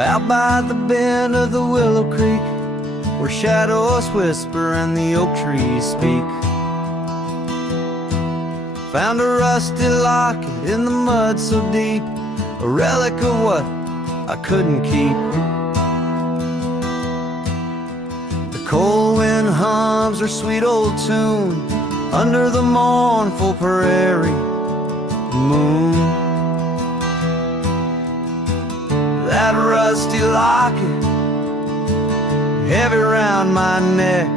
out by the bend of the Willow Creek, where shadows whisper and the oak trees speak. Found a rusty locket in the mud so deep, a relic of what I couldn't keep. The cold wind hums her sweet old tune under the mournful prairie moon. That rusty locket, heavy round my neck,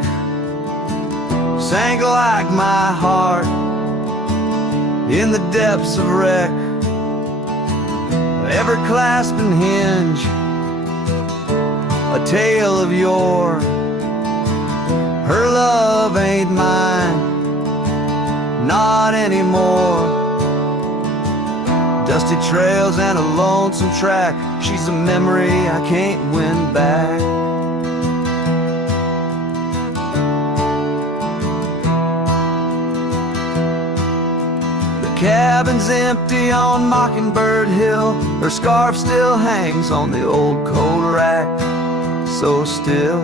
sank like my heart in the depths of wreck. Ever clasping hinge, a tale of yore. Her love ain't mine, not anymore. Dusty trails and a lonesome track, she's a memory I can't win back. The cabin's empty on Mockingbird Hill, her scarf still hangs on the old coat rack, so still.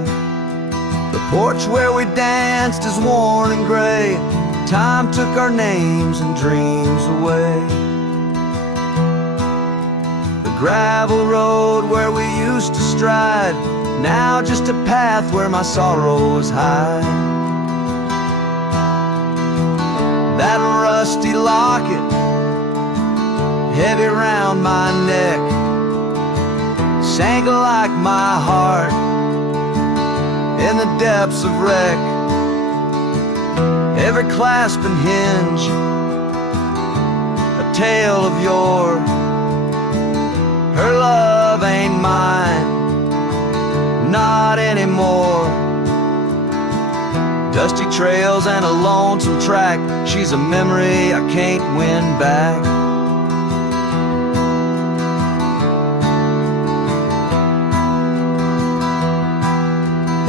The porch where we danced is worn and gray, time took our names and dreams away. The gravel road where we used to stride, now just a path where my sorrows hide. That rusty locket, heavy round my neck, sank like my heart in the depths of wreck. Every clasp and hinge, a tale of yore. Her love ain't mine, not anymore. Dusty trails and a lonesome track, she's a memory I can't win back.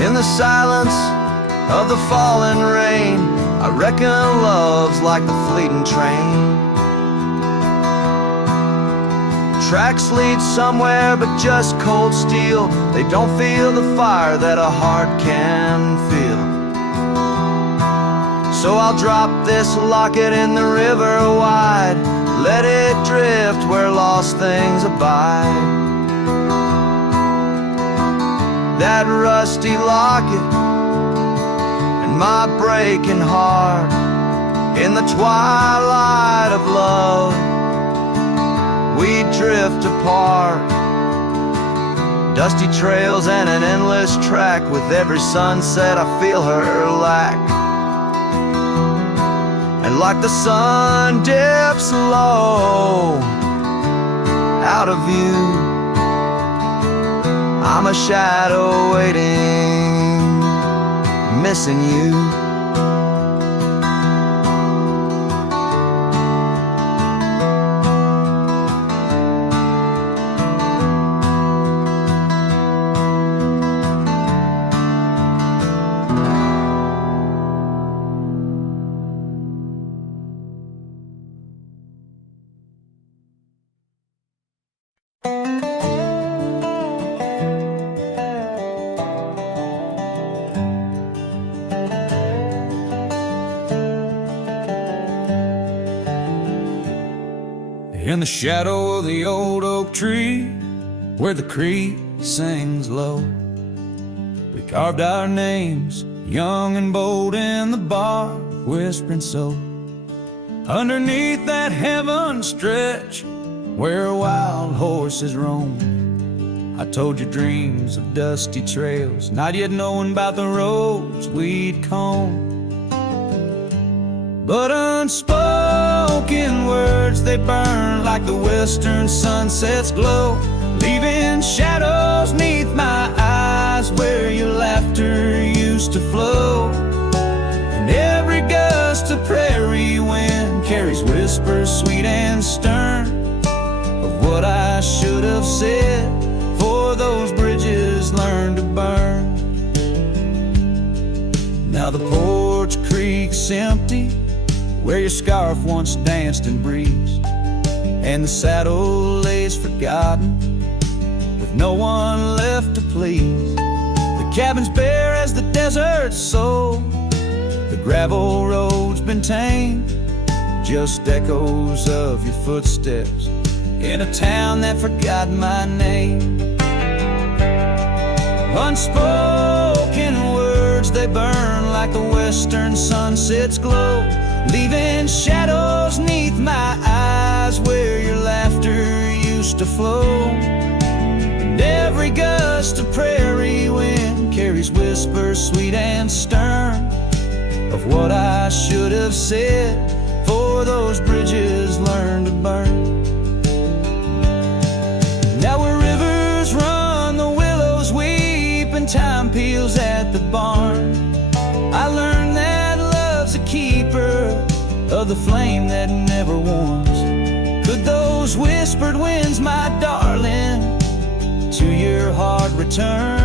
In the silence of the falling rain, I reckon love's like the fleeting train. Tracks lead somewhere but just cold steel, they don't feel the fire that a heart can feel. So I'll drop this locket in the river wide, let it drift where lost things abide. That rusty locket and my breaking heart, in the twilight of love we drift apart. Dusty trails and an endless track, with every sunset I feel her lack. And like the sun dips low out of view, I'm a shadow waiting, missing you. In the shadow of the old oak tree, where the creek sings low, we carved our names, young and bold, in the bark, whispering so. Underneath that heaven stretch, where wild horses roam, I told you dreams of dusty trails, not yet knowing about the roads we'd comb. But unspoken words, they burn like the western sunset's glow, leaving shadows neath my eyes where your laughter used to flow. And every gust of prairie wind carries whispers sweet and stern of what I should have said, for those bridges learned to burn. Now the porch creek's empty, where your scarf once danced and breezed, and the saddle lays forgotten, with no one left to please. The cabin's bare as the desert's soul. The gravel road's been tamed, just echoes of your footsteps in a town that forgot my name. Unspoken words, they burn like the western sunset's glow, leaving shadows neath my eyes where your laughter used to flow. And every gust of prairie wind carries whispers sweet and stern of what I should have said, for those bridges learn to burn. Now where rivers run, the willows weep, and time peels at the barn, I learned that love's a keeper of the flame that never warms. Could those whispered winds, my darling, to your heart return?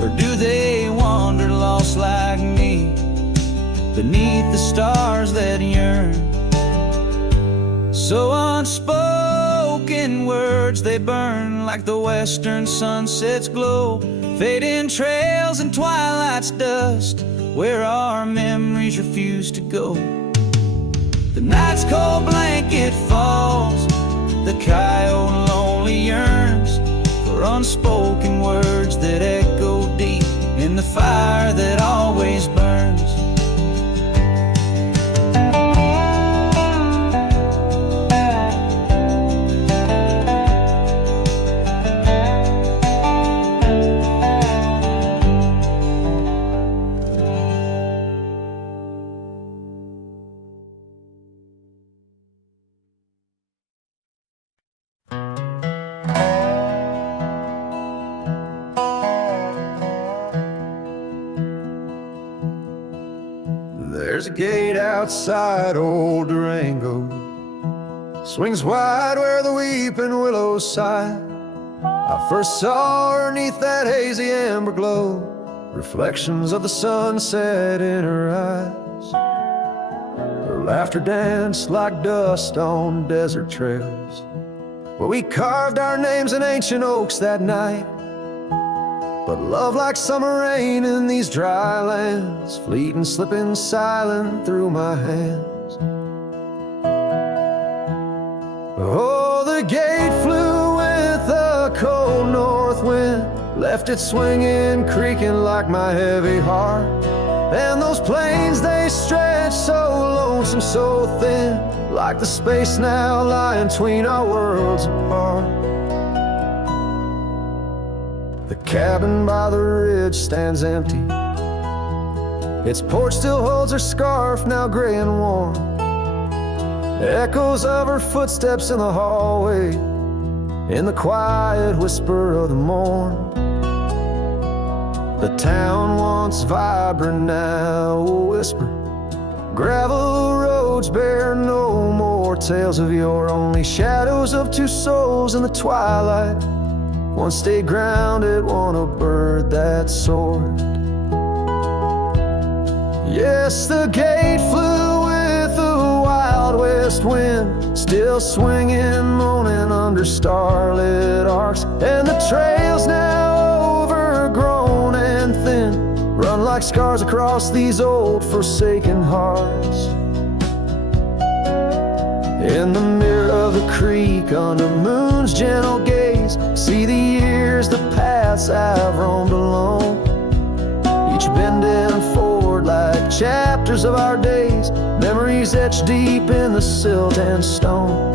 Or do they wander lost like me beneath the stars that yearn? So unspoken words, they burn like the western sunset's glow, fading trails and twilight's dust where our memories refuse to go. The night's cold blanket falls, the coyote lonely yearns for unspoken words that echo deep in the fire that always burns. There's a gate outside old Durango, swings wide where the weeping willows sigh. I first saw her neath that hazy amber glow, reflections of the sunset in her eyes. Her laughter danced like dust on desert trails where we carved our names in ancient oaks that night. But love, like summer rain in these dry lands, fleeting, slipping silent through my hands. Oh, the gate flew with a cold north wind, left it swinging, creaking like my heavy heart. And those plains, they stretch so lonesome, so thin, like the space now lying between our worlds apart. The cabin by the ridge stands empty, its porch still holds her scarf, now gray and warm. Echoes of her footsteps in the hallway, in the quiet whisper of the morn. The town once vibrant, now a whisper. Gravel roads bear no more tales of yore, only shadows of two souls in the twilight. One stayed grounded, one a bird that soared. Yes, the gate flew with the wild west wind, still swinging, moaning under starlit arcs. And the trails, now overgrown and thin, run like scars across these old forsaken hearts. In the mirror of the creek, under moon's gentle gaze, see the years, the paths I've roamed alone, each bending forward like chapters of our days, memories etched deep in the silt and stone.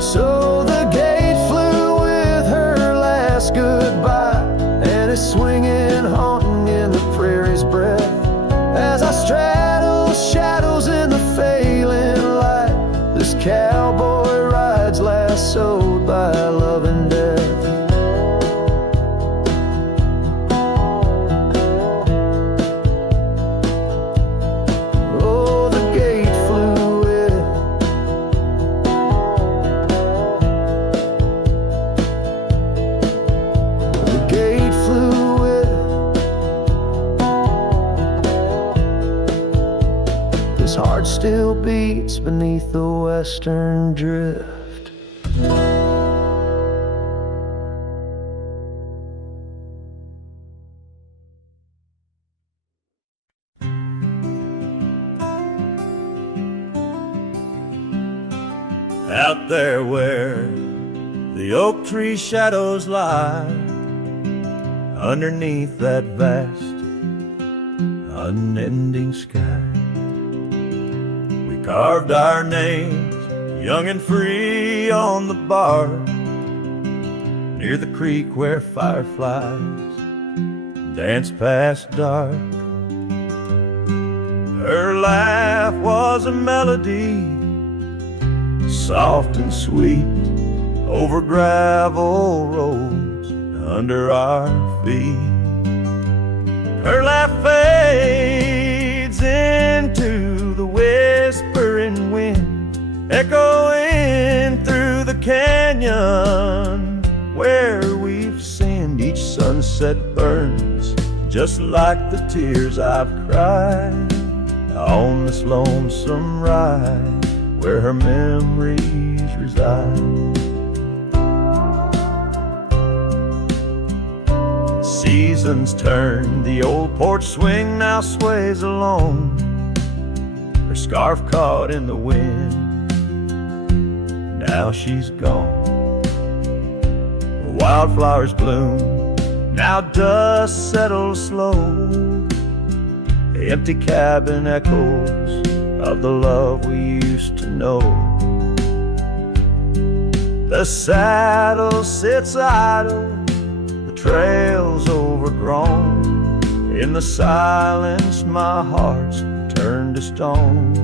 So the gate flew with her last goodbye, and it's swinging, haunting in the prairie's breath, as I straddle shadows in the failing light. This cowboy rides lassoed by love and death. Oh, the gate flew with it. The gate flew with it. This heart still beats beneath the western drift. Out there where the oak tree shadows lie, underneath that vast, unending sky, we carved our names, young and free, on the bark, near the creek where fireflies dance past dark. Her laugh was a melody, soft and sweet, over gravel roads under our feet. Her laugh fades into the whispering wind, echoing through the canyon where we've sinned. Each sunset burns just like the tears I've cried on this lonesome ride where her memories reside. Seasons turn, the old porch swing now sways alone, her scarf caught in the wind, now she's gone. Wildflowers bloom, now dust settles slow, the empty cabin echoes of the love we used to know. The saddle sits idle, the trail's overgrown, in the silence my heart's turned to stone.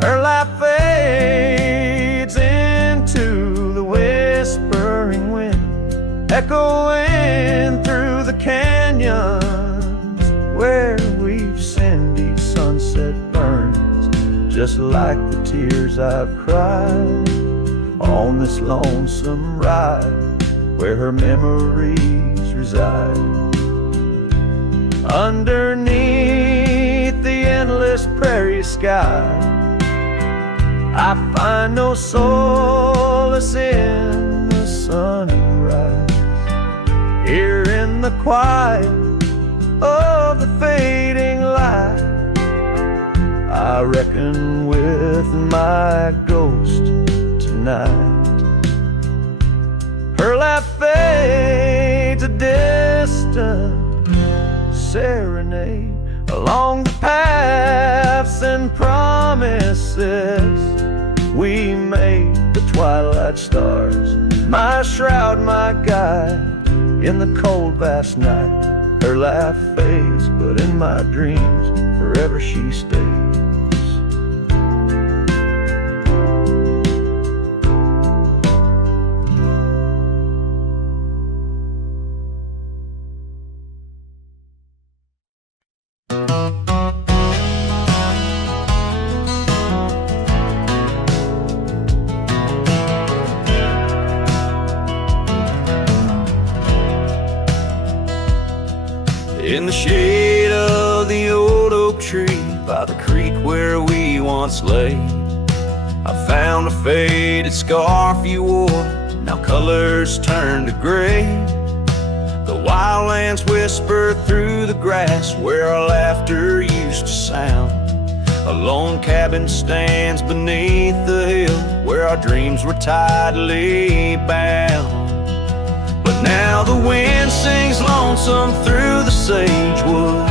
Her laugh fades into the whispering wind, echoing through the canyons where we've sinned. Each sunset burns just like the tears I've cried on this lonesome ride where her memories reside. Underneath the endless prairie sky, I find no solace in the sunrise. Here in the quiet of the fading light, I reckon with my ghost tonight. Her laugh fades, a distant serenade along the paths and promises we made. The twilight stars, my shroud, my guide in the cold vast night. Her laugh fades, but in my dreams forever she stays. In the shade of the old oak tree by the creek where we once lay, I found a faded scarf you wore, now colors turned to gray. The wildlands whisper through the grass where our laughter used to sound. A lone cabin stands beneath the hill where our dreams were tidally bound. But now the wind sings lonesome through the sagewood,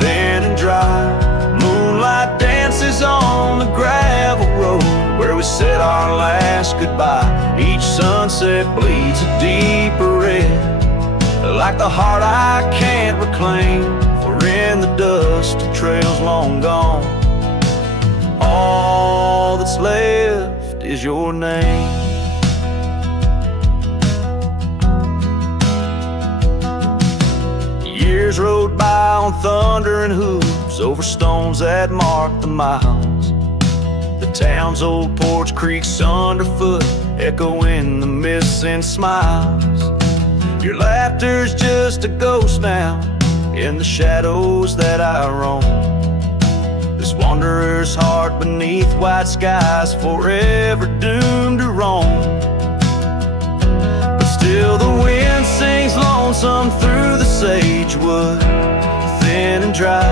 thin and dry. Moonlight dances on the gravel road where we said our last goodbye. Each sunset bleeds a deeper red, like the heart I can't reclaim. For in the dust of trails long gone, all that's left is your name. Years rode by on thundering hooves over stones that marked the miles. The town's old porch creaks underfoot, echoing the missing smiles. Your laughter's just a ghost now in the shadows that I roam. This wanderer's heart beneath white skies, forever doomed to roam. But still the wind sings lonesome through the sagewood, thin and dry.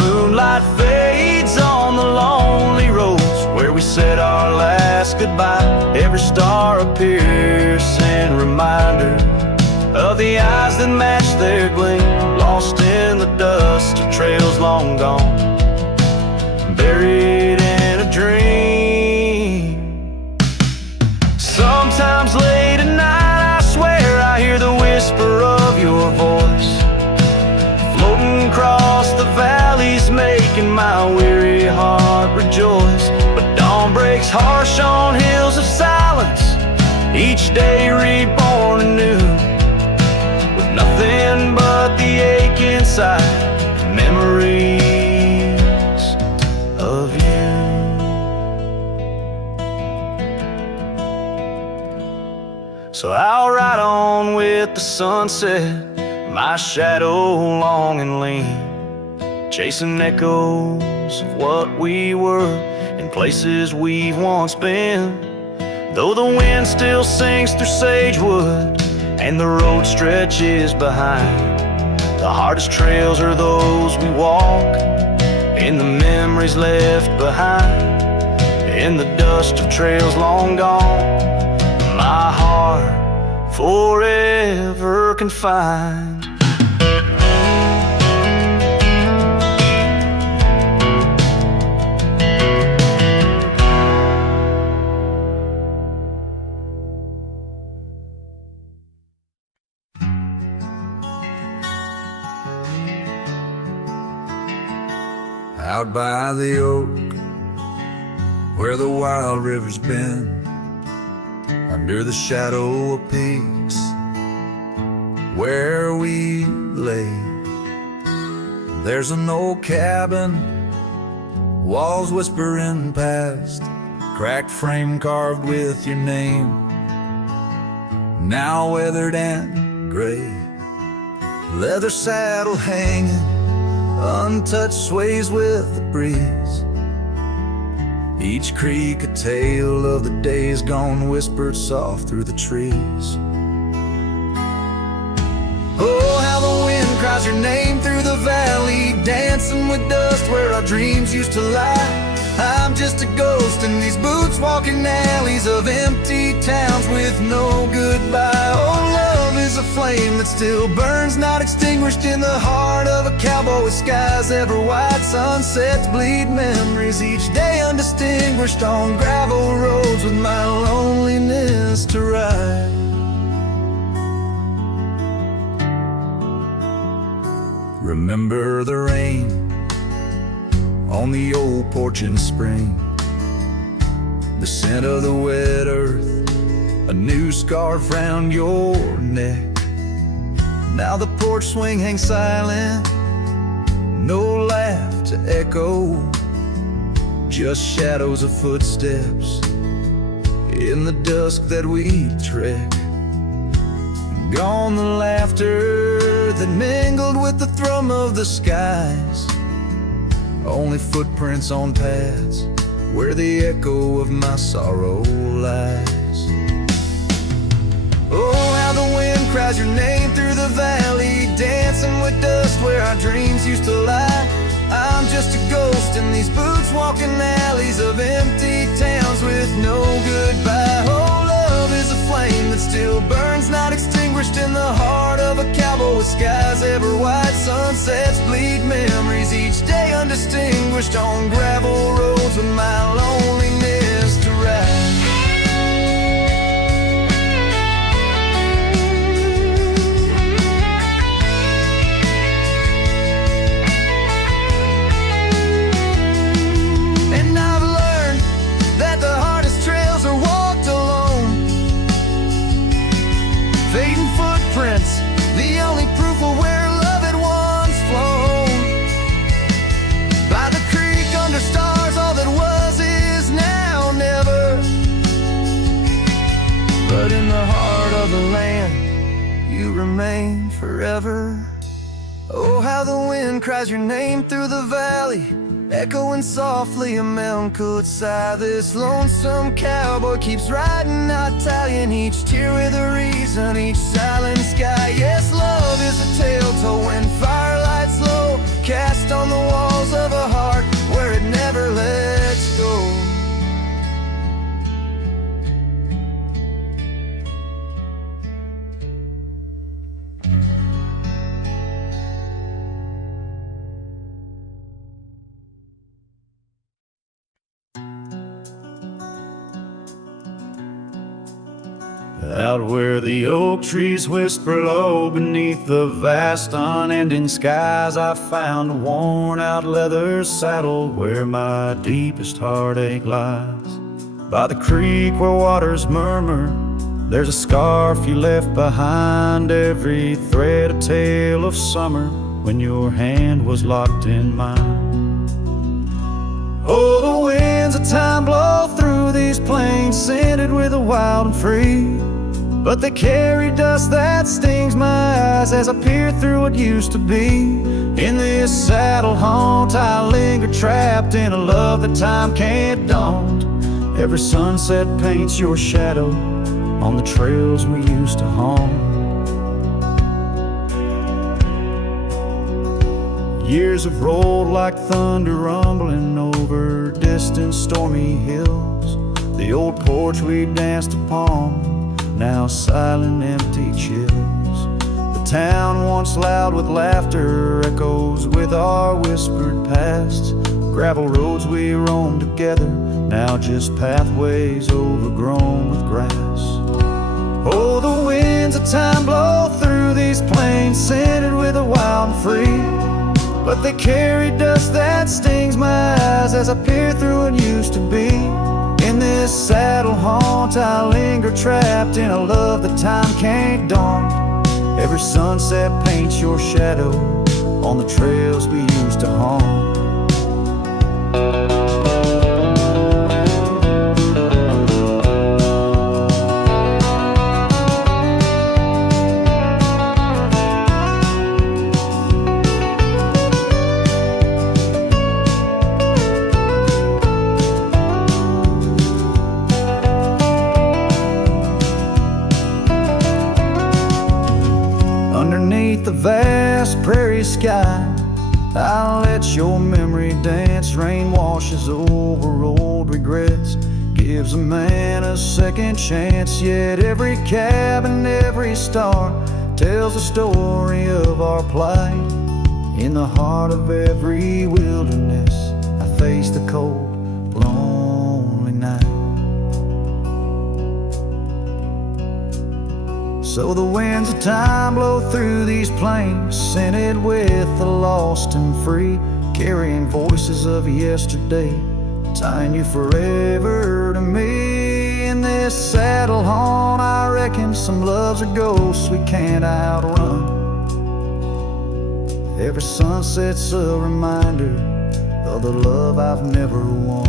Moonlight fades on the lonely roads where we said our last goodbye. Every star a piercing reminder of the eyes that match their gleam, lost in the dust of trails long gone, buried in a dream. Sometimes late at night I swear I hear the whisper of your voice, floating across the valleys, making my weary heart rejoice. But dawn breaks harsh on hills of silence, each day reborn anew, with nothing but the ache inside, memories of you. So I'll ride on with the sunset, my shadow long and lean, chasing echoes of what we were in places we've once been. Though the wind still sings through sagewood and the road stretches behind, the hardest trails are those we walk, in the memories left behind, in the dust of trails long gone, my heart forever confined. Out by the oak, where the wild river's been, under the shadow of peaks, where we lay, there's an old cabin, walls whispering past, cracked frame carved with your name, now weathered and gray, leather saddle hanging, untouched sways with the breeze, each creak a tale of the days gone, whispered soft through the trees. Oh, how the wind cries your name through the valley, dancing with dust where our dreams used to lie. I'm just a ghost in these boots, walking alleys of empty towns with no goodbye. Oh, love is a flame that still burns, not extinguished, in the heart of a cowboy with skies ever white. Sunsets bleed memories each day undistinguished, on gravel roads with my loneliness to ride. Remember the rain on the old porch in spring, the scent of the wet earth, a new scarf round your neck. Now the porch swing hangs silent, no laugh to echo, just shadows of footsteps in the dusk that we trek. Gone the laughter that mingled with the thrum of the skies, only footprints on paths where the echo of my sorrow lies. Oh, how the wind cries your name through the valley, dancing with dust where our dreams used to lie. I'm just a ghost in these boots, walking alleys of empty towns with no goodbye. Oh, love is a flame that still burns, not extinguished, in the heart of a cowboy with skies ever white. Sunsets bleed memories each day undistinguished, on gravel roads with my loneliness to ride. And I've learned that the hardest trails are walked alone, fading footprints, the only proof of where love had once flown. By the creek under stars, all that was is now never. But in the heart of the land, you remain forever. Oh, how the wind cries your name through the valley, echoing softly a melancholy sigh. This lonesome cowboy keeps riding, not tallying each tear with a reason, each silent sky. Yes, love is a tale told when firelights low, cast on the walls of a heart where it never lets go. Out where the oak trees whisper low beneath the vast unending skies, I found a worn-out leather saddle where my deepest heartache lies. By the creek where waters murmur, there's a scarf you left behind. Every thread a tale of summer when your hand was locked in mine. Oh, the winds of time blow through these plains, scented with the wild and free, but they carry dust that stings my eyes as I peer through what used to be. In this saddle haunt I linger, trapped in a love that time can't daunt. Every sunset paints your shadow on the trails we used to haunt. Years have rolled like thunder rumbling over distant stormy hills. The old porch we danced upon, now silent, empty chills. The town once loud with laughter echoes with our whispered past. Gravel roads we roamed together, now just pathways overgrown with grass. Oh, the winds of time blow through these plains, scented with the wild and free, but they carry dust that stings my eyes as I peer through what used to be. In this saddle haunt I linger, trapped in a love that time can't daunt. Every sunset paints your shadow on the trails we used to haunt. Underneath the vast prairie sky, I'll let your memory dance. Rain washes over old regrets, gives a man a second chance. Yet every cabin, every star tells a story of our plight. In the heart of every wilderness, I face the cold, lonely night. So the winds of time blow through these plains, scented with the lost and free, carrying voices of yesterday, tying you forever to me. In this saddle haunt I reckon some loves are ghosts we can't outrun. Every sunset's a reminder of the love I've never won.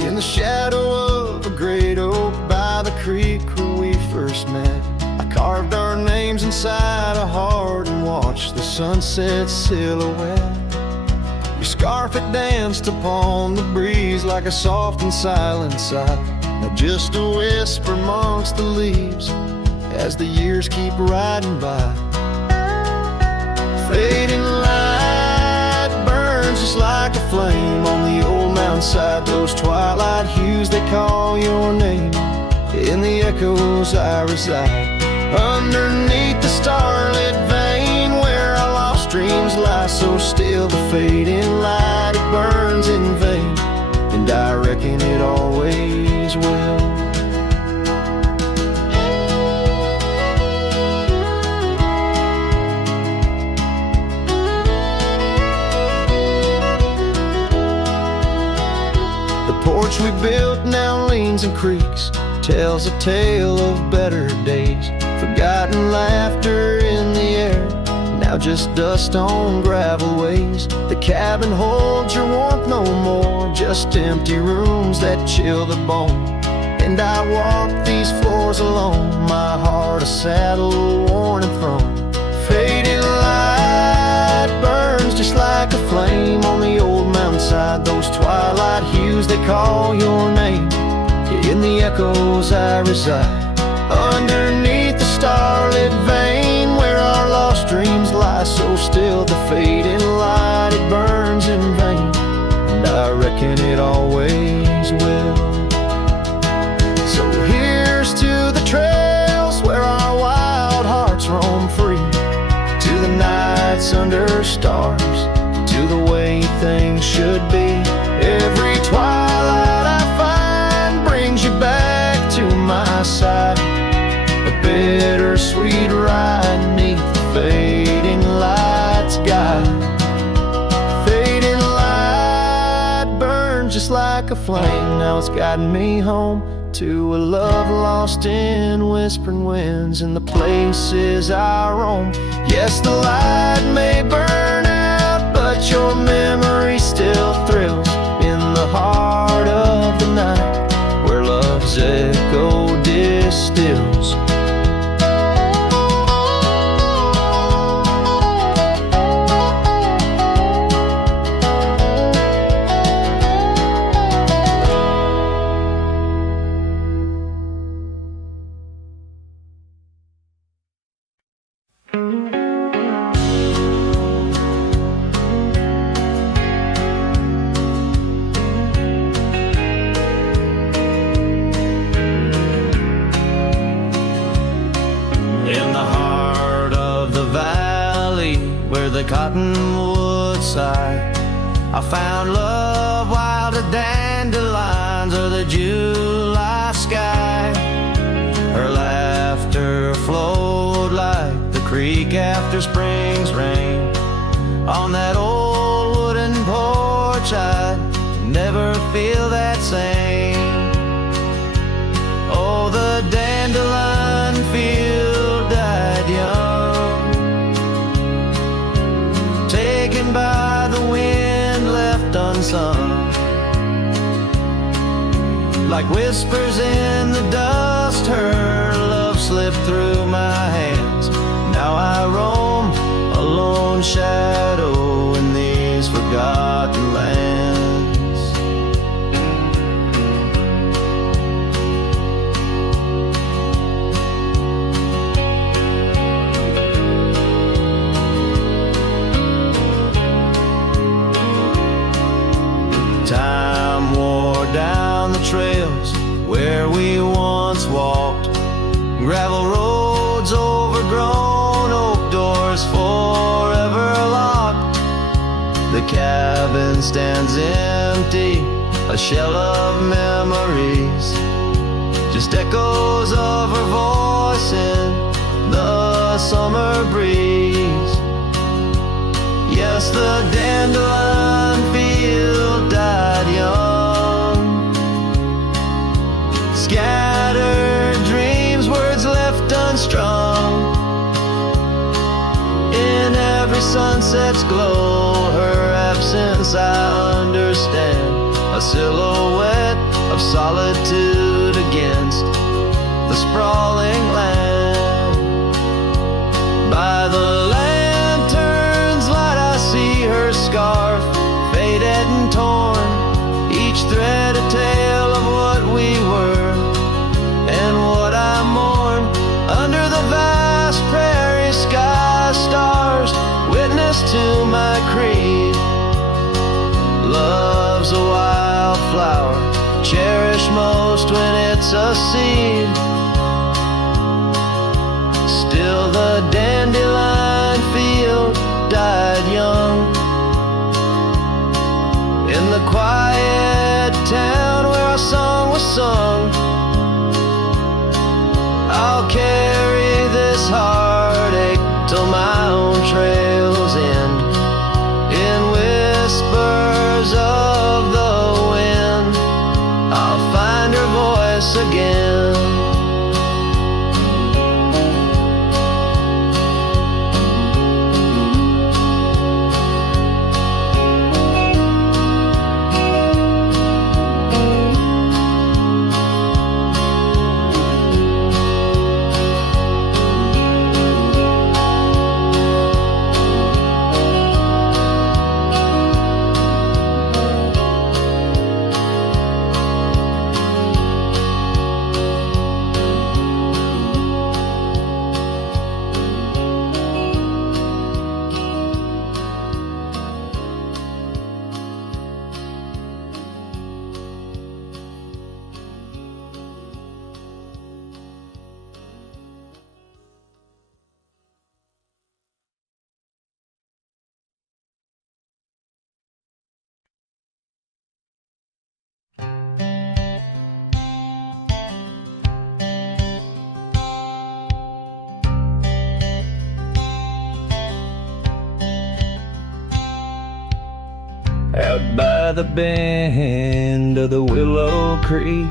In the shadow of a great oak by the creek where we first met, I carved our names inside a heart and watched the sunset silhouette. Your scarf it danced upon the breeze like a soft and silent sigh, now just a whisper amongst the leaves as the years keep riding by. Fading light burns just like a flame on the old mountainside. Those twilight hues, they call your name. In the echoes I reside, underneath the starlit vein where our lost dreams lie so still. The fading light, it burns in vain, and I reckon it always will. The porch we built now leans and creaks, tells a tale of better days, forgotten laughter in the air, now just dust on gravel ways. The cabin holds your warmth no more, just empty rooms that chill the bone. And I walk these floors alone, my heart a saddle worn and thrown. Faded light burns just like a flame on the old mountainside. Those twilight hues that call your name, in the echoes I reside. Underneath the starlit vein where our lost dreams lie so still, the fading light, it burns in vain, and I reckon it always will. So here's to the trails where our wild hearts roam free, to the nights under stars, to the way things should be. Every twilight I find brings you back to my side, a bittersweet ride neath the fading light's guide. Fading light burns just like a flame, now it's guiding me home to a love lost in whispering winds in the places I roam. Yes, the light may burn out, but your memory still thrills in the heart of the night where love's echo distills. The cottonwood side, I found love wild as dandelions or the July sky. Her laughter flowed like the creek after spring's rain. On that old wooden porch I'd never feel that same. Oh, the dandelion field died young, taken by the wind, left unsung. Like whispers in the dust, her love slipped through my hands. Now I roam a lone shadow in these forgotten lands. Time wore down the trails where we once walked, gravel roads overgrown, oak doors forever locked. The cabin stands empty, a shell of memories, just echoes of her voice in the summer breeze. Yes, the dandelion field died young, scattered dreams, words left unstrung. In every sunset's glow, her absence I understand, a silhouette of solitude against the sprawling land. By the lantern's light I see her scarf, faded and torn, each thread a tale of what we were and what I mourn. Under the vast prairie sky, stars witness to my creed. Love's a wild flower, cherished most when it's a seed. Still the dandelion field died young, in the quiet town where our song was sung. I'll carry this heartache till my own trails end, in whispers of the wind I'll find her voice again. out by the bend of the Willow Creek,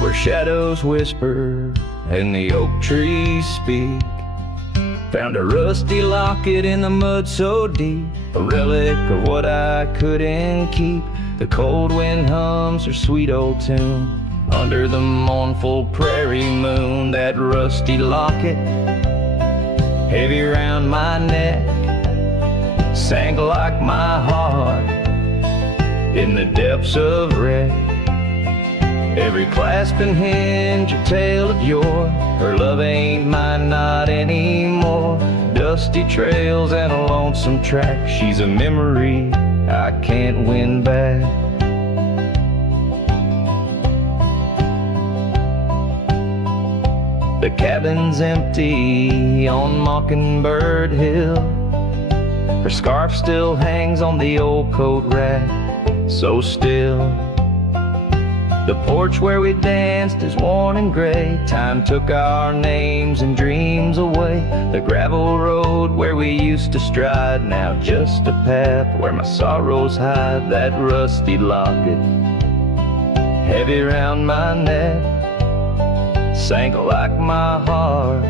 where shadows whisper and the oak trees speak. Found a rusty locket in the mud so deep, a relic of what I couldn't keep. The cold wind hums her sweet old tune under the mournful prairie moon. That rusty locket, heavy round my neck, sank like my heart in the depths of wreck. Every clasp and hinge a tale of yore. Her love ain't mine, not anymore. Dusty trails and a lonesome track. She's a memory I can't win back. The cabin's empty on Mockingbird Hill. Her scarf still hangs on the old coat rack, so still. The porch where we danced is worn and gray. Time took our names and dreams away. The gravel road where we used to stride, now just a path where my sorrows hide. That rusty locket, heavy round my neck, sank like my heart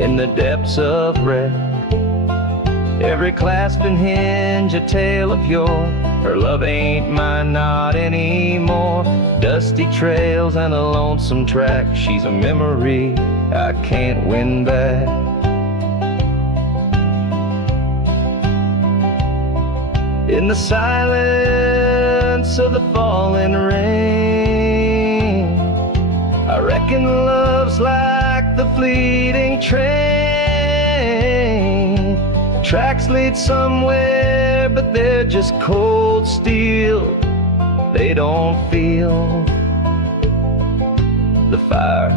in the depths of wreck. Every clasp and hinge a tale of yore. Her love ain't mine, not anymore. Dusty trails and a lonesome track. She's a memory I can't win back. In the silence of the falling rain, I reckon love's like the fleeting train. Tracks lead somewhere, but they're just cold steel. They don't feel the fire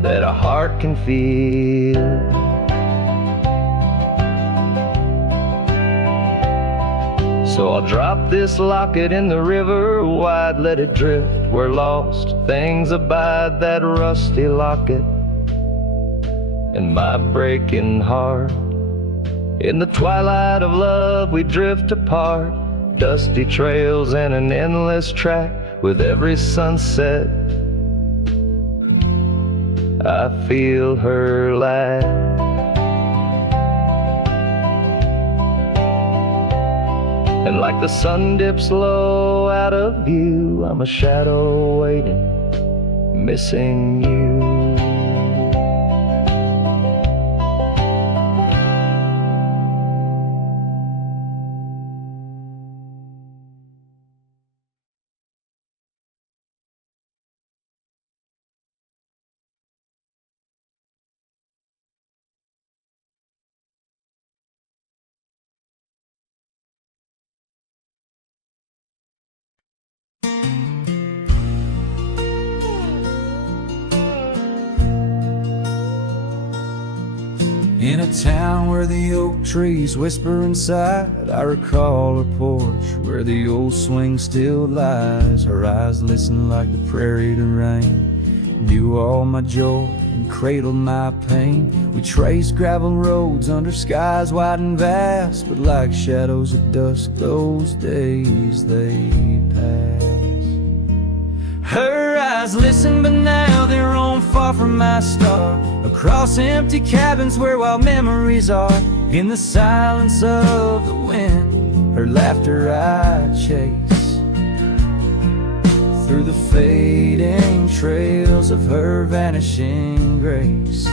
that a heart can feel. So I'll drop this locket in the river wide, let it drift where lost things abide. That rusty locket and my breaking heart. In the twilight of love we drift apart. Dusty trails and an endless track. With every sunset I feel her laugh. And like the sun dips low out of view, I'm a shadow waiting, missing you. In a town where the oak trees whisper inside, I recall her porch where the old swing still lies. Her eyes listen like the prairie to rain, knew all my joy and cradled my pain. We traced gravel roads under skies wide and vast, but like shadows at dusk those days they pass. Her eyes listen, but now they're on far from my star, across empty cabins where wild memories are. In the silence of the wind, her laughter I chase, through the fading trails of her vanishing grace.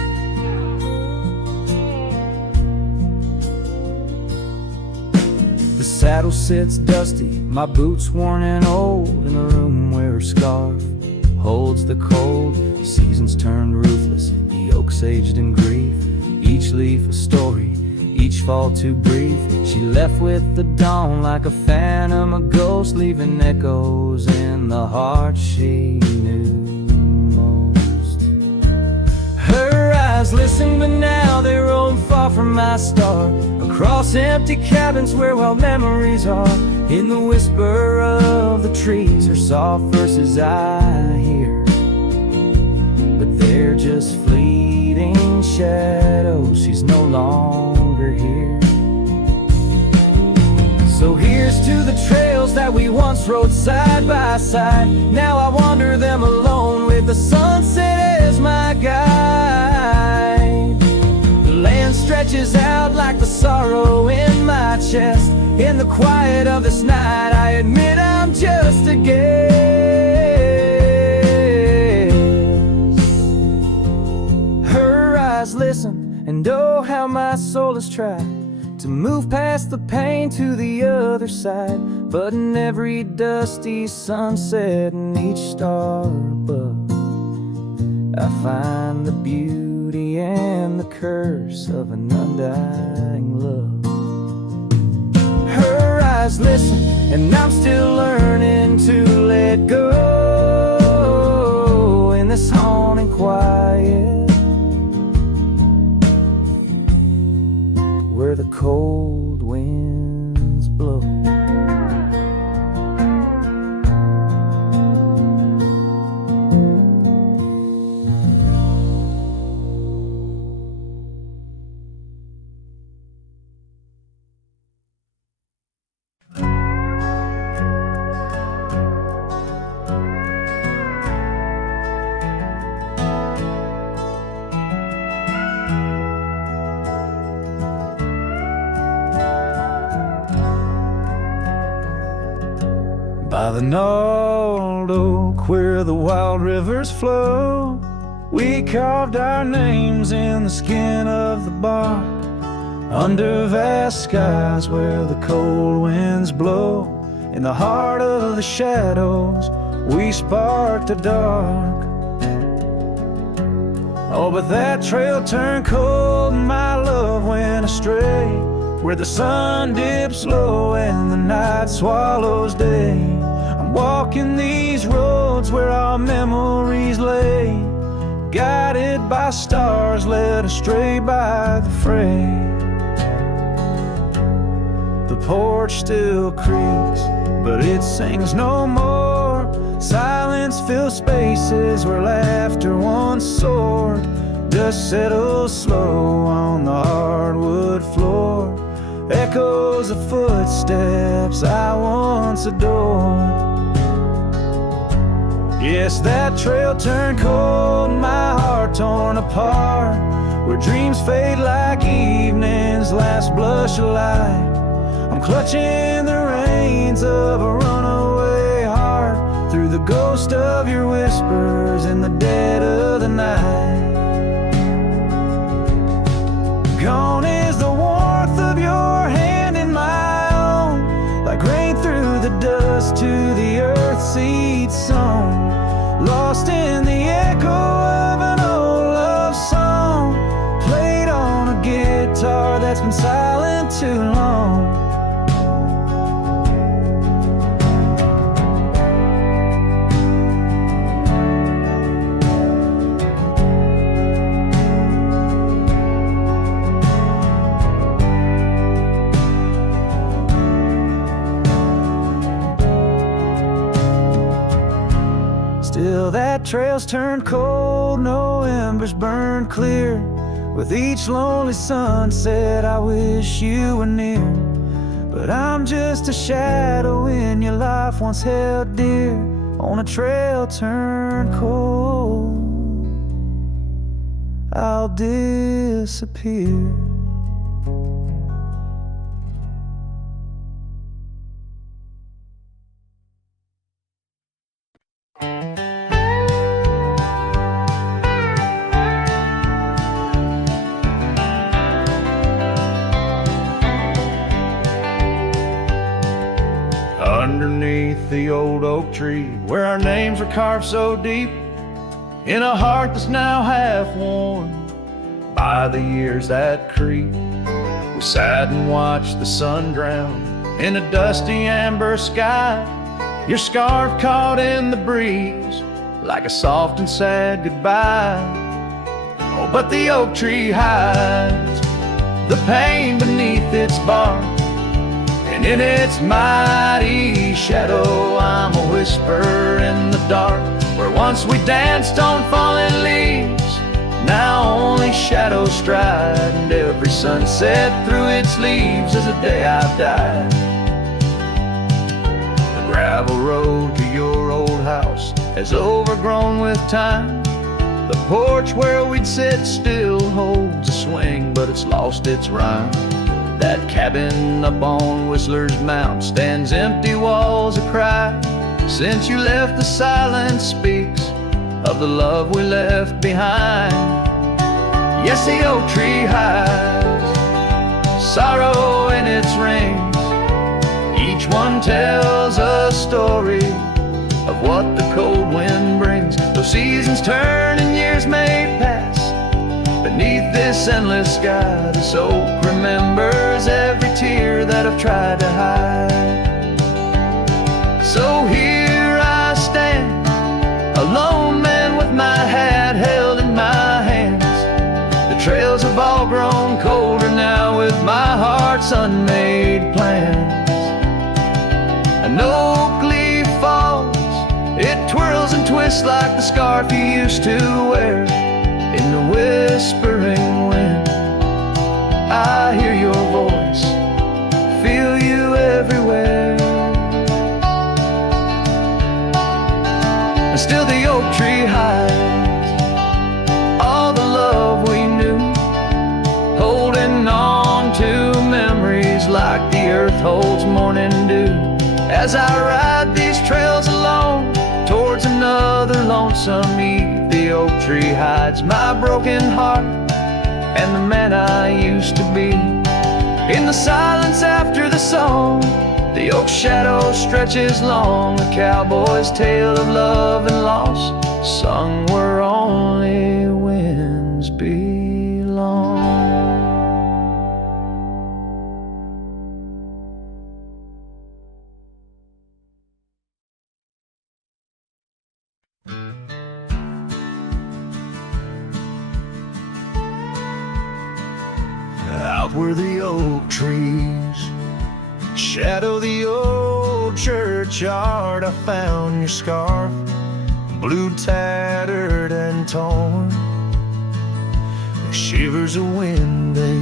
The saddle sits dusty, my boots worn and old, in the room where her scarf holds the cold. The seasons turned ruthless, the oaks aged in grief, each leaf a story, each fall too brief. She left with the dawn like a phantom, a ghost, leaving echoes in the heart she knew most. Her eyes listen, but now they roam far from my star, across empty cabins where wild memories are. In the whisper of the trees, her soft verses I hear, but they're just fleeting shadows. She's no longer here. to the trails that we once rode side by side. Now I wander them alone with the sunset as my guide. The land stretches out like the sorrow in my chest. In the quiet of this night, I admit I'm just a guest. Her eyes listen, and oh how my soul has tried to move past the pain to the other side. But in every dusty sunset and each star above, I find the beauty and the curse of an undying love. Her eyes listen, and I'm still learning to let go in this haunting quiet, where the cold winds blow. By the gnarled oak where the wild rivers flow, we carved our names in the skin of the bark. Under vast skies where the cold winds blow, in the heart of the shadows we sparked the dark. Oh, but that trail turned cold and my love went astray, where the sun dips low and the night swallows day. I'm walking these roads where our memories lay, guided by stars led astray by the fray. The porch still creaks, but it sings no more. Silence fills spaces where laughter once soared. Dust settles slow on the hardwood floor, echoes of footsteps I once adored. Yes, that trail turned cold and my heart torn apart, where dreams fade like evening's last blush of light. I'm clutching the reins of a runaway heart, through the ghost of your whispers in the dead of the night. Gone is the warmth of your hand in my own, like rain through the dust to the earth seed sown. Lost in the echo of an old love song, played on a guitar that's been silent too long. Still that trail's turned cold, no embers burn clear. With each lonely sunset I wish you were near, but I'm just a shadow in your life once held dear, on a trail turned cold. I'll disappear. Underneath the old oak tree, where our names were carved so deep, in a heart that's now half worn by the years that creep, we sat and watched the sun drown in a dusty amber sky. Your scarf caught in the breeze like a soft and sad goodbye. Oh, but the oak tree hides the pain beneath its bark, and in its mighty shadow I'm a whisper in the dark. Where once we danced on falling leaves, now only shadows stride, and every sunset through its leaves is a day I've died. gravel road to your old house has overgrown with time. The porch where we'd sit still holds a swing, but it's lost its rhyme. That cabin up on Whistler's Mount stands empty, walls a cry. Since you left, the silence speaks of the love we left behind. Yes, the oak tree hides sorrow in its rings. Each one tells a story of what the cold wind brings. Though seasons turn and years may pass, beneath this endless sky, this oak remembers every tear that I've tried to hide. So here I stand, a lone man with my hat held in my hands. The trails have all grown colder now with my heart's unmade plans. An oak leaf falls, it twirls and twists like the scarf you used to wear. In the whispering wind, I hear your voice, feel you everywhere. And still the oak tree hides all the love we knew, holding on to memories like the earth holds morning dew. As I ride these trails alone towards another lonesome eve, the oak tree hides my broken heart and the man I used to be. In the silence after the song, the oak shadow stretches long, a cowboy's tale of love and loss, sung where only winds belong. Out where the oak trees shadow the old churchyard, I found your scarf, blue, tattered and torn. Shivers of wind, they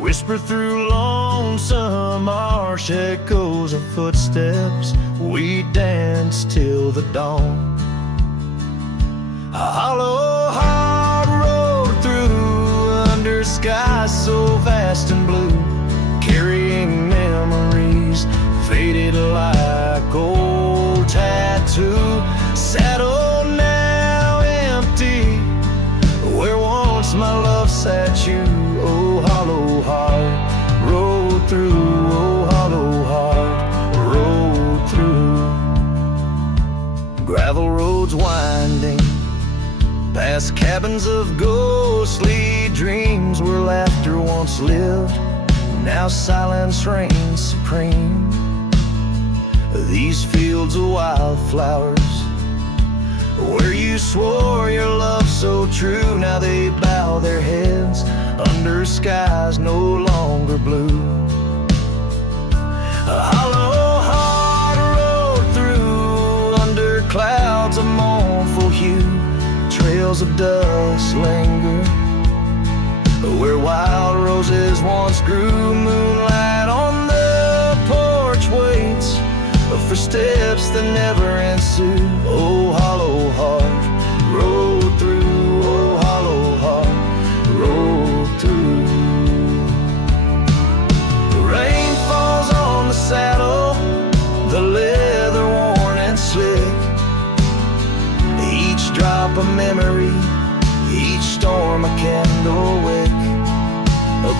whisper through lonesome marsh, echoes of footsteps. We danced till the dawn. A hollow heart rode through under skies so vast and blue, carrying memories faded like old tattoo. Saddle now empty, where once my love sat you. Oh, hollow heart rode through, oh, hollow heart rode through. Gravel roads winding past cabins of ghostly dreams, where laughter once lived, now silence reigns supreme. These fields of wildflowers, where you swore your love so true, now they bow their heads under skies no longer blue. A hollow heart rode through under clouds of mournful hue. Trails of dust linger where wild roses once grew. Moonlight on the porch waits for steps that never ensue. Oh, hollow heart rode through, oh, hollow heart rode through. The rain falls on the saddle, the leather worn and slick. Each drop a memory, each storm a candle wick.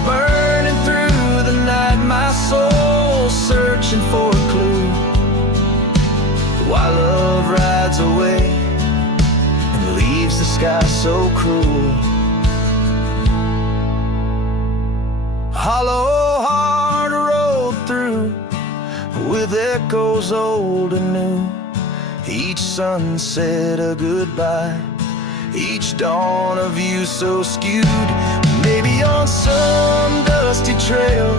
Burning through the night, my soul searching for a clue, while love rides away and leaves the sky so cruel. Hollow heart rode through with echoes old and new. Each sunset a goodbye, each dawn of you so skewed. Maybe on some dusty trail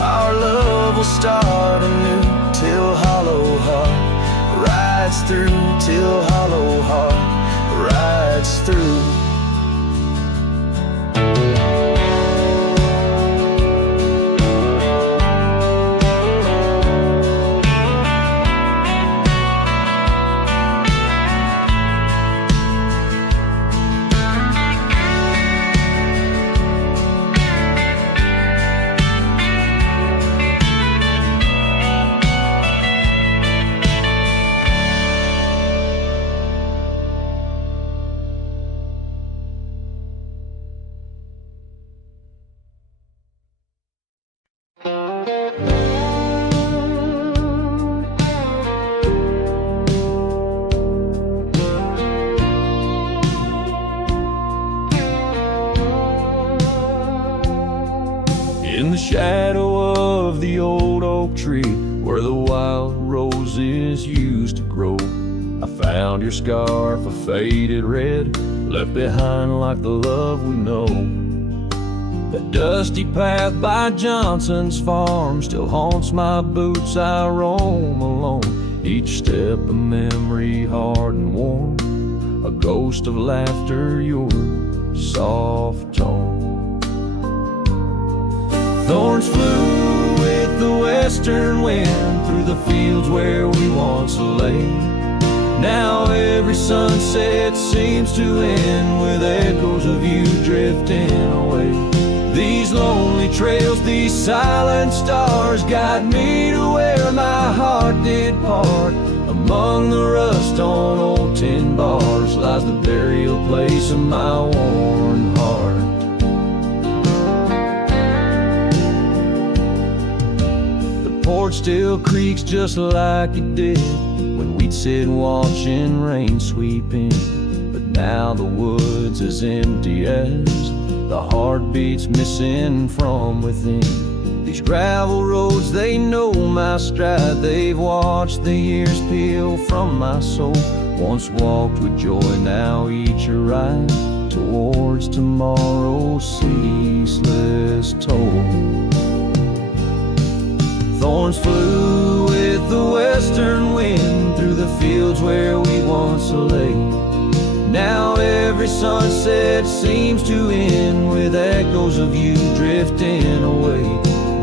our love will start anew, till hollow heart rides through, till hollow heart rides through. shadow of the old oak tree where the wild roses used to grow. I found your scarf, a faded red, left behind like the love we know. That dusty path by Johnson's farm still haunts my boots, I roam alone. Each step a memory hard and warm, a ghost of laughter, your soft tone. Thorns flew with the western wind through the fields where we once lay. Now every sunset seems to end with echoes of you drifting away. These lonely trails, these silent stars guide me to where my heart did part. Among the rust on old tin bars lies the burial place of my worn heart. The porch still creaks just like it did when we'd sit watching rain sweep in. But now the wood's as empty as the heartbeats missing from within. These gravel roads, they know my stride. They've watched the years peel from my soul. Once walked with joy, now each a ride towards tomorrow's ceaseless toll. Thorns flew with the western wind through the fields where we once lay. Now every sunset seems to end with echoes of you drifting away.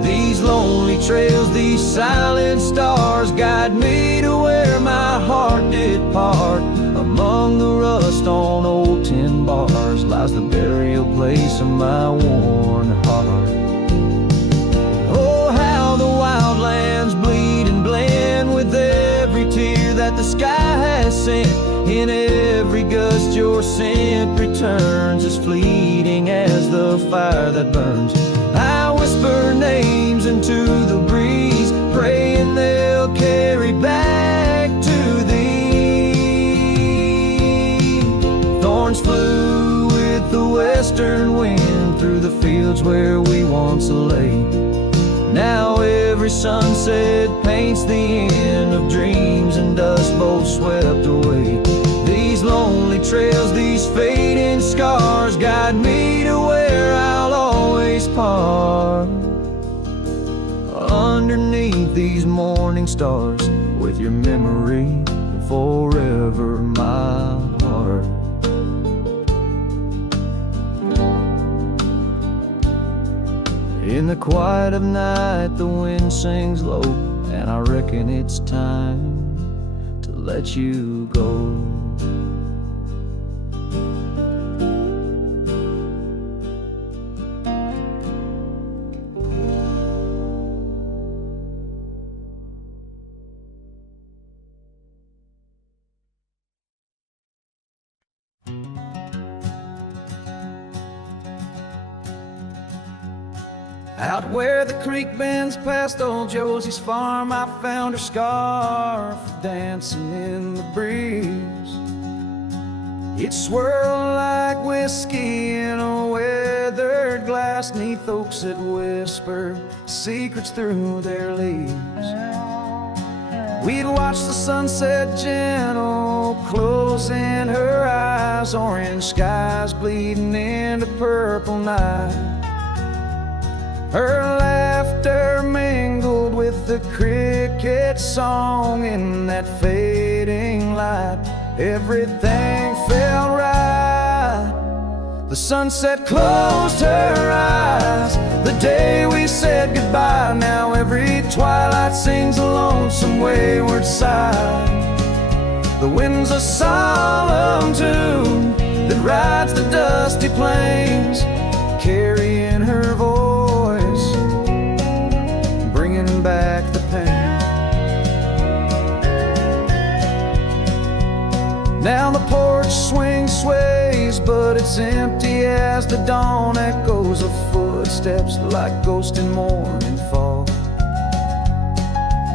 These lonely trails, these silent stars guide me to where my heart did part. Among the rust on old tin bars lies the burial place of my worn heart. Oh, how the wildlands bleed and blend with every tear that the sky has sent. In every gust your scent returns, as fleeting as the fire that burns. I whisper names into the breeze, praying they'll carry back to thee. Thorns flew with the western wind through the fields where we once lay. Now every sunset paints the end of dreams and dust both swept away. These lonely trails, these fading scars guide me to where I'll always part. Underneath these morning stars, with your memory forever my heart. In the quiet of night the wind sings low, and I reckon it's time to let you go. Out where the creek bends past old Josie's farm, I found her scarf dancing in the breeze. It swirled like whiskey in a weathered glass, 'neath oaks that whisper secrets through their leaves. We'd watch the sunset gentle, closing her eyes, orange skies bleeding into purple night. Her laughter mingled with the cricket song in that fading light. Everything felt right. The sunset closed her eyes the day we said goodbye. Now every twilight sings a lonesome wayward sigh. The wind's a solemn tune that rides the dusty plains, carrying her voice, bringing back the pain. Now the porch swing sways, but it's empty as the dawn. Echoes of footsteps like ghosts in morning fog.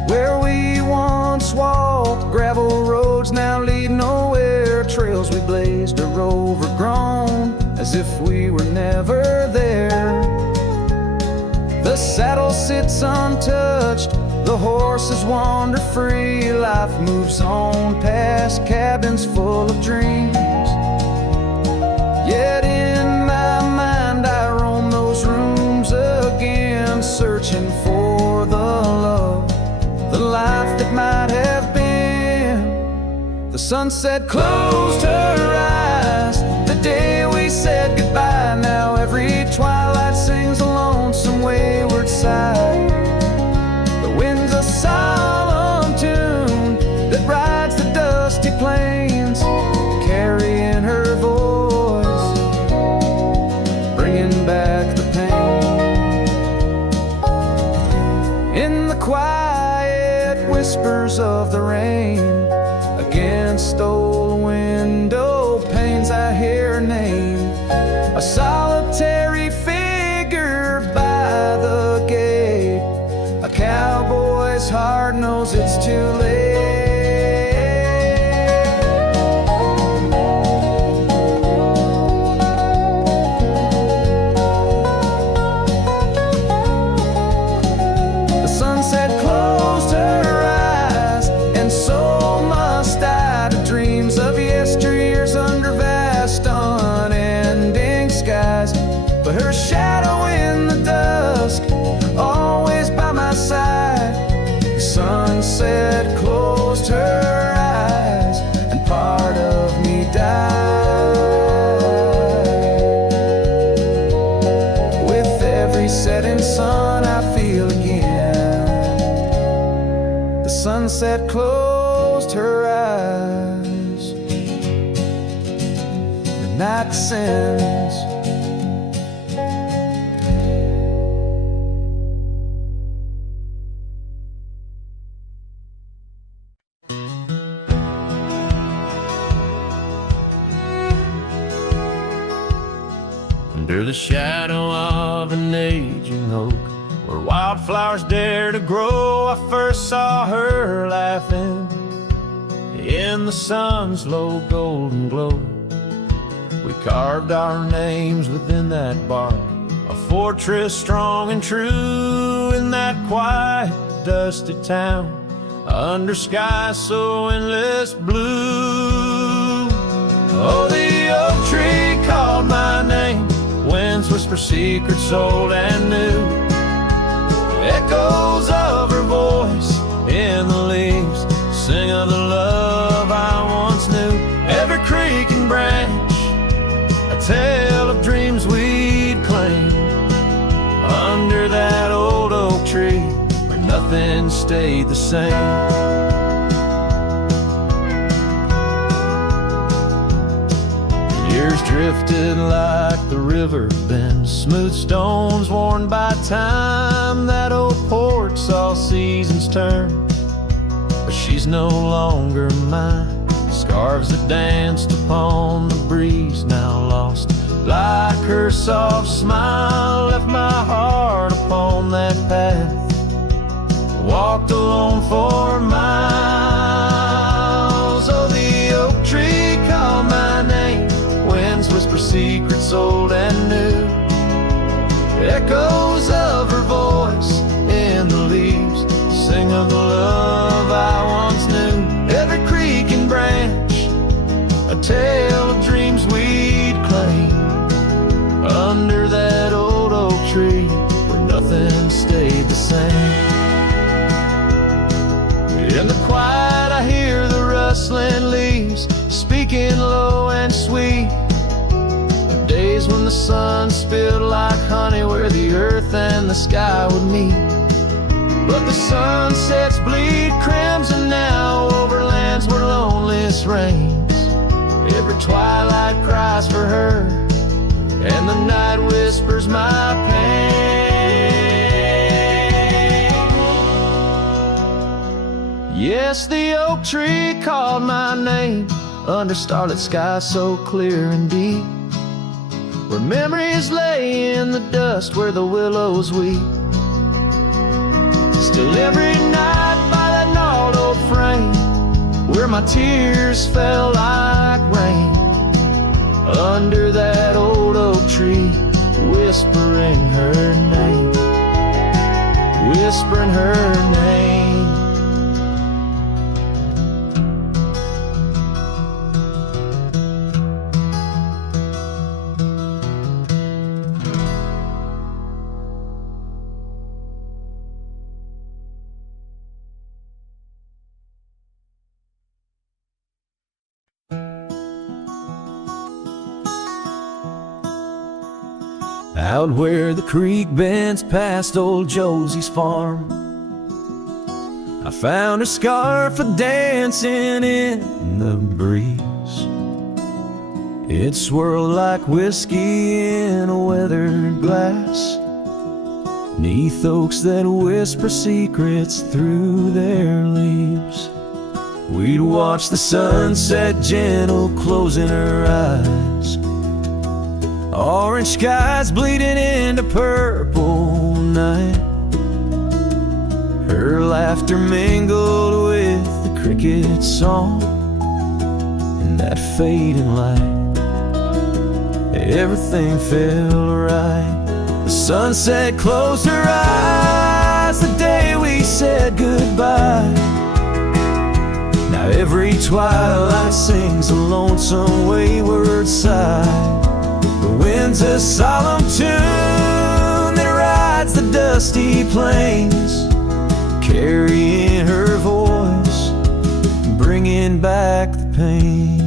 Where we once walked, gravel roads now lead nowhere. Trails we blazed are overgrown, as if we were never there. The The saddle sits untouched, the horses wander free. Life moves on past cabins full of dreams. Yet in my mind I roam those rooms again, searching for the love, the life that might have been. The sunset closed her eyes the day we said goodbye. Now every twilight sings a lonesome wayward sigh. The wind's a solemn tune that rides the dusty plains, carrying her voice, bringing back the pain. In the quiet whispers of the rain, against old window panes I hear her name, a solitary figure by the gate. A cowboy's heart knows it's too late. The sunset closed her eyes, and so must I, to dreams of yesteryears under vast unending skies. But her shadow in the dusk, always by my side. The sunset closed her eyes, and part of me died. With every setting sun I feel again. The sunset closed her eyes. The night descends. Under the shadow of an aging oak, where wildflowers dare to grow, I first saw her laughing in the sun's low golden glow. We carved our names within that bark, a fortress strong and true in that quiet, dusty town, under skies so endless blue. Oh, the oak tree called my name, winds whisper secrets old and new, echoes of her voice in the leaves sing of the love I once knew. Every creek and branch, a tale of dreams we'd claim, under that old oak tree where nothing stayed the same. Years drifted like the river bends, smooth stones worn by time. That old porch saw seasons turn, but she's no longer mine. Scarves that danced upon the breeze now lost, like her soft smile left my heart upon that path. Walked alone for miles. Oh, the oak tree called my name, winds whisper secrets old and new, echoes of her voice in the leaves sing of the love I once knew. Every creek and branch, a tale of dreams we'd claim, under that old oak tree where nothing stayed the same. In the quiet I hear the rustling leaves speaking low and sweet, of days when the sun spilled like honey where the earth and the sky would meet. But the sunsets bleed crimson now over lands where loneliness reigns. Every twilight cries for her, and the night whispers my pain. Yes, the oak tree called my name, under starlit skies so clear and deep, where memories lay in the dust where the willows weep. Still every night by that gnarled old frame, where my tears fell like rain, under that old oak tree whispering her name. out where the creek bends past old Josie's farm. I found her scarf a-dancing in the breeze. It swirled like whiskey in a weathered glass, 'neath oaks that whisper secrets through their leaves. We'd watch the sunset gentle closing her eyes, orange skies bleeding into purple night. Her laughter mingled with the cricket song and that fading light. Everything felt right. The sunset closed her eyes the day we said goodbye. Now every twilight sings a lonesome wayward sigh. The wind's a solemn tune that rides the dusty plains, carrying her voice, bringing back the pain.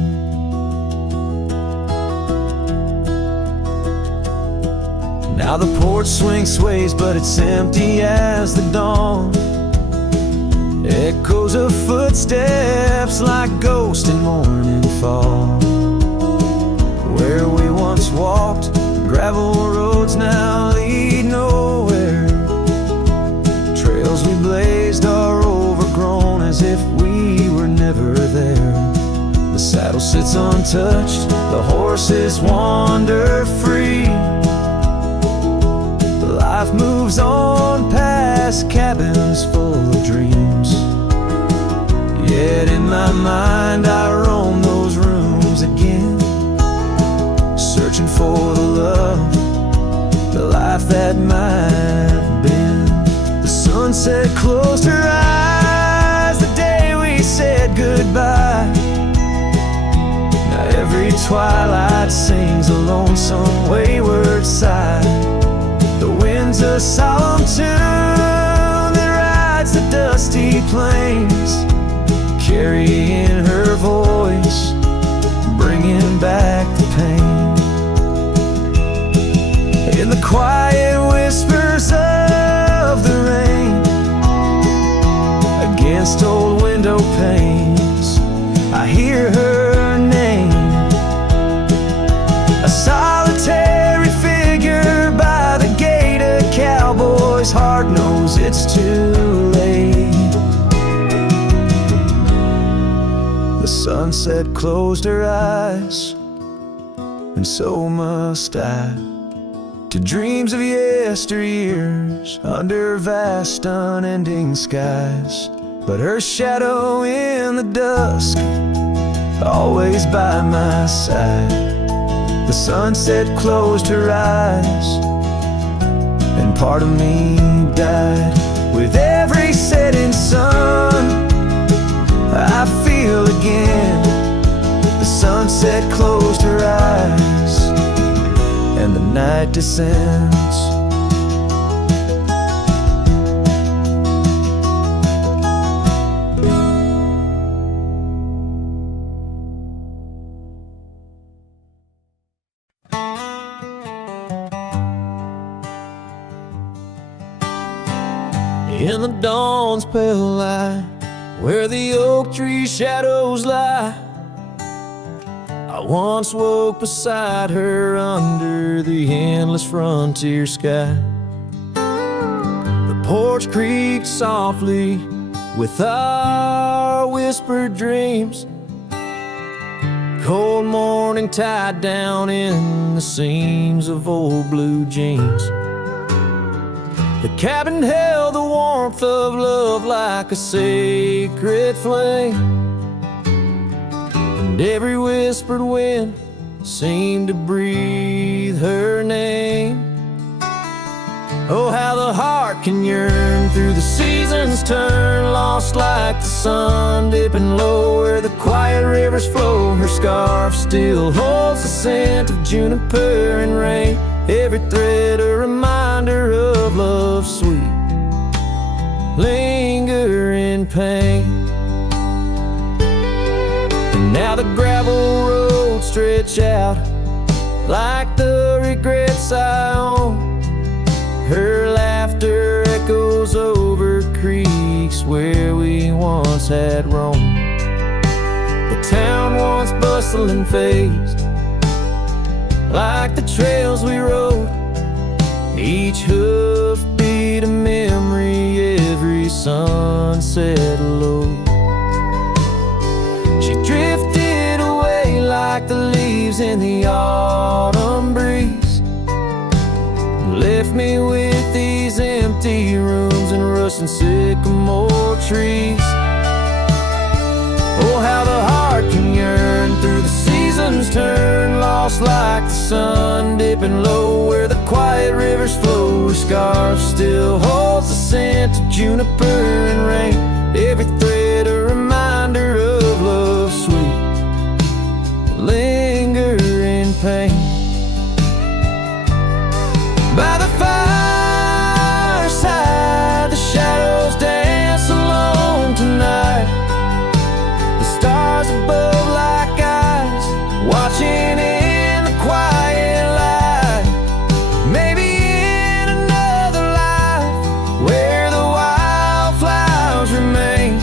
Now the porch swing sways, but it's empty as the dawn. Echoes of footsteps like ghosts in morning fall. Where we once walked, gravel roads now lead nowhere. Trails we blazed are overgrown as if we were never there. The saddle sits untouched, the horses wander free. Life moves on past cabins full of dreams. Yet in my mind I roam those rooms again, searching for the love, the life that might have been. The sunset closed her eyes the day we said goodbye. Now every twilight sings a lonesome wayward sigh. The wind's a solemn tune that rides the dusty plains, carrying her voice, bringing back the pain. In the quiet whispers of the rain, against old window panes, I hear her name. A solitary figure by the gate, a cowboy's heart knows it's too late. The sunset closed her eyes, and so must I, to dreams of yesteryears under vast unending skies. But her shadow in the dusk, always by my side. The sunset closed her eyes, and part of me died. With every setting sun, I feel again. The sunset closed her eyes, and the night descends. In the dawn's pale light, where the oak tree shadows lie, I once woke beside her under the endless frontier sky. The porch creaked softly with our whispered dreams, cold morning tied down in the seams of old blue jeans. The cabin held the warmth of love like a sacred flame, and every whispered wind seemed to breathe her name. Oh, how the heart can yearn through the seasons turn, lost like the sun dipping low where the quiet rivers flow. Her scarf still holds the scent of juniper and rain, every thread a reminder of love's sweet lingering pain. And now the gravel roads stretch out like the regrets I own, where we once had roamed. The town once bustling phased, like the trails we rode. Each hoof beat a memory, every sunset low. She drifted away like the leaves in the autumn breeze, left me with these empty rooms and rusting sycamore trees. Oh, how the heart can yearn through the seasons turn, lost like the sun dipping low where the quiet rivers flow. Her scarf still holds the scent of juniper and rain, every thread a reminder of love sweet, lingering pain. By the fireside, the shadows dance alone tonight, the stars above like eyes watching in the quiet light. Maybe in another life where the wildflowers remain,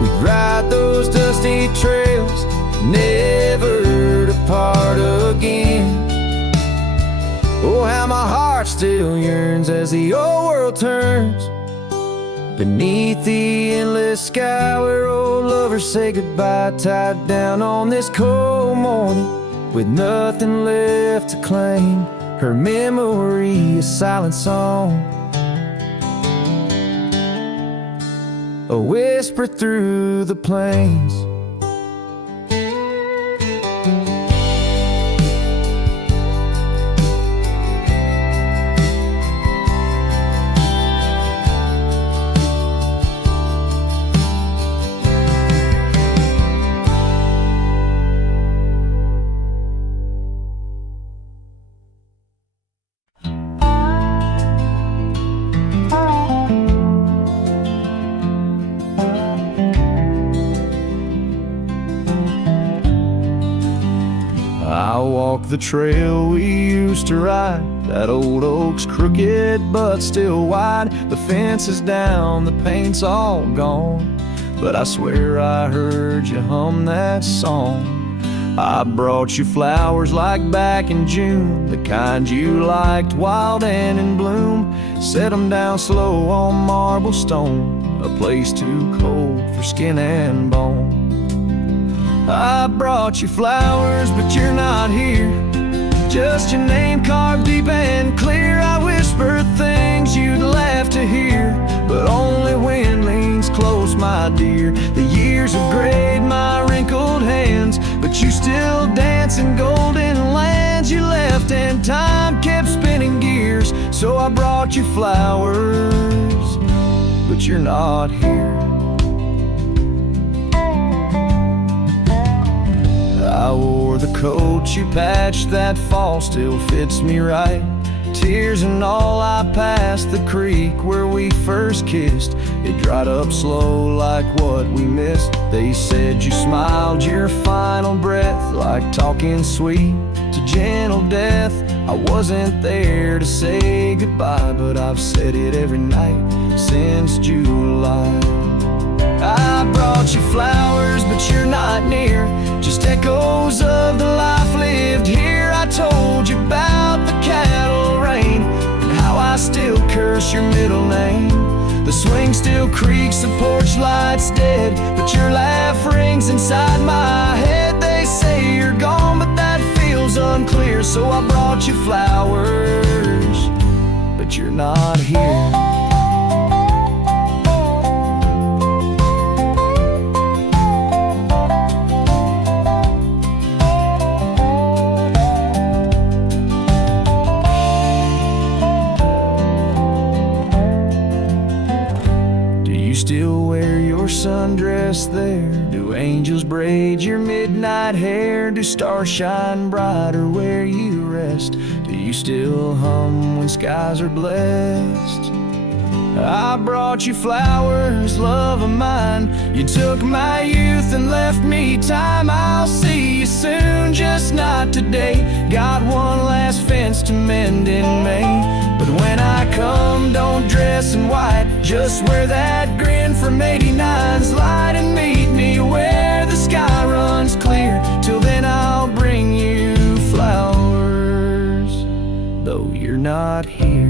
we'd ride those dusty trails, never to part again. Oh, how my heart still yearns as the old world turns, beneath the endless sky where old lovers say goodbye, tied down on this cold morning with nothing left to claim. Her memory, a silent song, a whisper through the plains. I walk the trail we used to ride, that old oak's crooked but still wide. The fence is down, the paint's all gone, but I swear I heard you hum that song. I brought you flowers like back in June, the kind you liked, wild and in bloom. Set 'em down slow on marble stone, a place too cold for skin and bone. I brought you flowers, but you're not here, just your name carved deep and clear. I whispered things you'd laugh to hear, but only wind leans close, my dear. The years have grayed my wrinkled hands, but you still dance in golden lands you left, and time kept spinning gears. So I brought you flowers, but you're not here. I wore the coat you patched that fall, still fits me right. Tears and all, I passed the creek where we first kissed. It dried up slow like what we missed. They said you smiled your final breath, like talking sweet to gentle death. I wasn't there to say goodbye, but I've said it every night since July. I brought you flowers, but you're not near, just echoes of the life lived here. I told you about the cattle rain and how I still curse your middle name. The swing still creaks, the porch light's dead, but your laugh rings inside my head. They say you're gone, but that feels unclear. So I brought you flowers, but you're not here. Still wear your sundress there? Do angels braid your midnight hair? Do stars shine brighter where you rest? Do you still hum when skies are blessed? I brought you flowers, love of mine. You took my youth and left me time. I'll see you soon, just not today. Got one last fence to mend in May. But when I come, don't dress in white, just wear that grin from 89's light and meet me where the sky runs clear. Till then I'll bring you flowers, though you're not here.